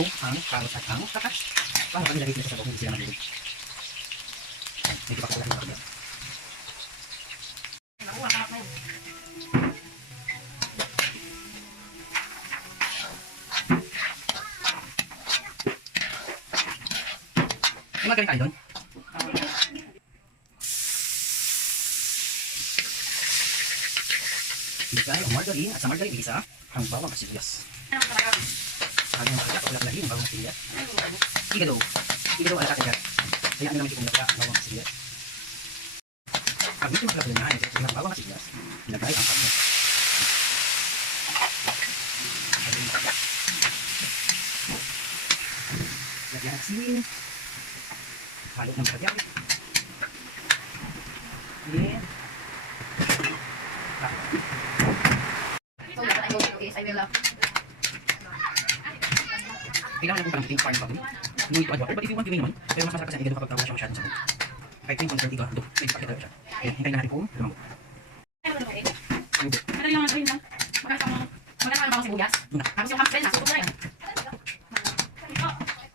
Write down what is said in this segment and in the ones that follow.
ito ang carrot at ang kakas. Para pag nilagay sila sa sabong, hindi sila malulog. Medyo pa lang yung may magaling tayo doon. Ilagay ang margarine at sa margarine isa ang bawang at sibuyas. Ang mga kaya lagi ang bawang at sibuyas. IGADO. IGADO ala kaya. Kaya ano naman itong laga ang bawang at sibuyas. Pag medyo makalagay na ang bawang at sibuyas, ilagay ang karne. Lagyan ang asin. Halo ng kagyan. Then kailangan ko parang pink farm bago. Nung ito water, but if you want to naman, pero mas masarap kasi IGADO kapag tawa siya masyadong sabog. Kahit 3.30 ka, ito, pwede pakita siya. Ayan, hintayin natin kung lumambot. Ito yung mga lang. Magkasama ang bawang sibuyas. Tapos yung kampel, nasuto na yan.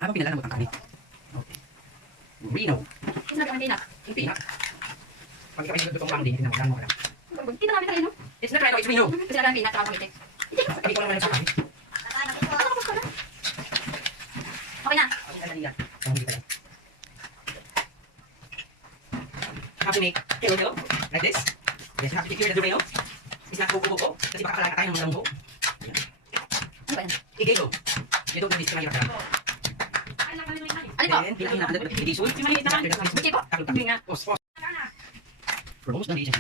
Habang pinalalambot ang kanin. Okay. Rino. Yung pinak. Yung pinak. Pag kapag nilutong pang din, tinamalan mo ka lang. Hindi na namin tayo, no? It's not right, it's Rino. Kasi lang ang pinak, tawag ng itik. Kami ko naman lang sa kanin. Okay na. Have to make hello like this. Yes, you have to take care of the rail. It's not buko-buko. Kasi baka kalaka tayo ng lambo. Ano ba yan? IGADO. Ito na dito na hirap na. Ano po? Then, pinakita natin ito. Edition. Yung maliit naman. Buti po. Hindi nga. Pause. Rose na edition.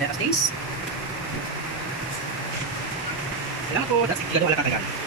Let us taste. Salamat po. That's it. IGADO wala kakagan.